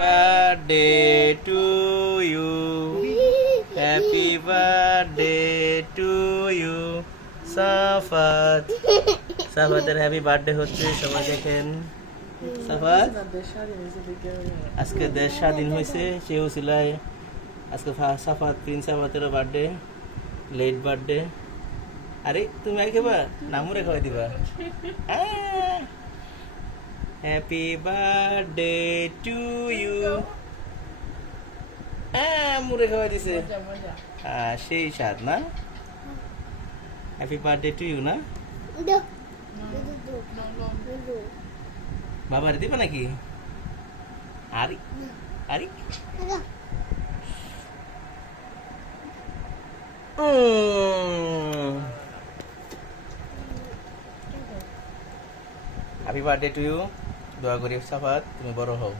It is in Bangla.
Birthday to you, happy birthday to you Safat. সাফাতের হ্যাপি বার্থডে হচ্ছে, সবাই দেখেন। সাফাত আজকে দেশ স্বাধীন হয়েছে, সেও ছিলাই আজকে সাফাত প্রিন্স সাফাতেরও বার্থডে, লেট বার্থডে। আরে তুমি আর খেবা না, মুরে খাওয়াই দিবা। Happy birthday to you. মুরে খাওয়াই দিছে, সেই স্বাদ না। হ্যাপি বার্থডে টু ইউ না, বাবার দিবা নাকি? আরে আরে হ্যাপি বার্থডে টু ইউ। দোয়া করি সাফাত তুমি বড় হও।